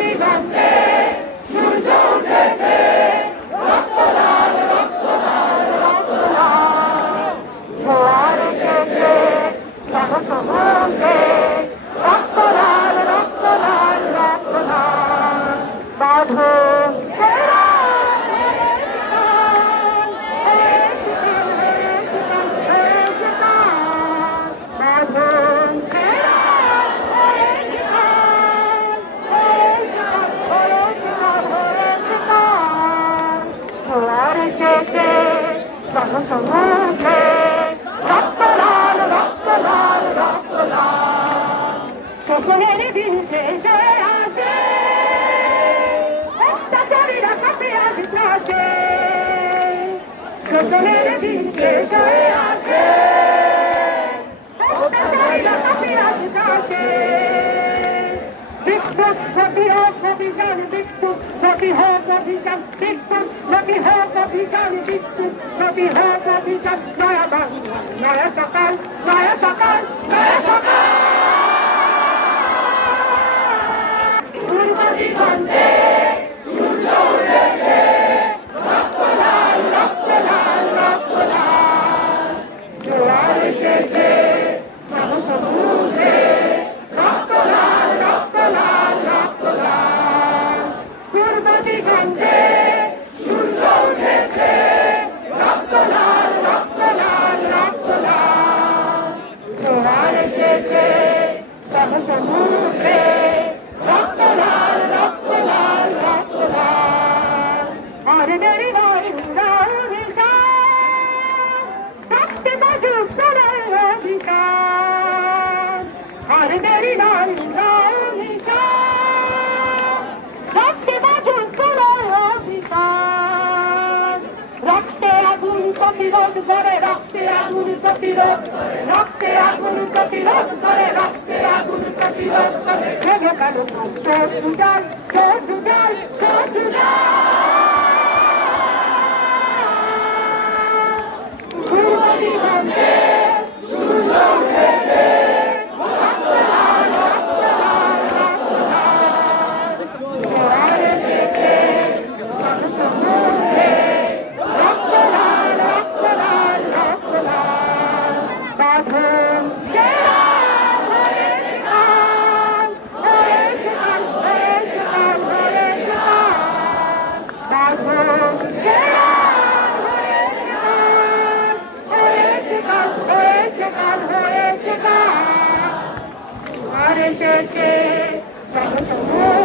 দিগন্তে সূর্য উঠেছে রক্ত লাল রক্ত লাল রক্ত লাল জোয়ার এসেছে সমুদ্রে রক্ত লাল রক্ত লাল রক্ত লাল বাঁধন সমুদ্রে রক্ত লাল রক্ত লাল রক্ত লাল শোষণের দিন শেষ হয়ে আসে অত্যাচারীরা কাঁপে আজ ত্রাসে শোষণের দিন শেষ হয়ে আসে অত্যাচারীরা কাঁপে আজ ত্রাসে বিক্ষোভ প্রতিরোধ অভিযান বিক্ষোভ প্রতিরোধ অভিযান বিক্ষোভ প্রতিরোধ অভিযান বিক্ষোভ প্রতিরোধ অভিযান নয়া বাংলা নয়া সকাল নয়া সকাল নয়া সকাল পূর্ব দিগন্তে সূর্য উঠেছে রক্ত লাল রক্ত লাল রক্ত লাল জোয়ার এসেছে সমুদ্রে রক্ত লাল রক্ত লাল রক্ত লাল পূর্ব দিগন্তে সূর্য উঠেছে রক্ত লাল রক্ত লাল রক্ত লাল জোয়ার এসেছে সমুদ্রে রক্ত লাল রক্ত লাল রক্ত লাল আর দেরি নয় রক্তে বাজুক তোলার অভিযান আর দেরি নয় রক্তে বাজুক তোলার অভিযান রক্তে আগুন প্রতিরোধ করে রক্তে আগুন প্রতিরোধ করে রক্তে আগুন প্রতিরোধ করে রক্তে আগুন প্রতিরোধ করে ভেঙে গেল শত্রু জাল শত্রু জাল শত্রু পূর্ব দিগন্তে সূর্য উঠেছে রক্ত লাল রক্ত লাল রক্ত লাল জোয়ার এসেছে সমুদ্রে রক্ত লাল রক্ত লাল রক্ত লাল বাঁধন ছেঁড়া হয়েছে কাল হয়েছে কাল হয়েছে কাল হয়েছে কাল বাঁধন ছেঁড়া হয়েছে কাল হয়েছে কাল হয়েছে কাল হয়েছে কাল আর এসেছে সমুদ্রে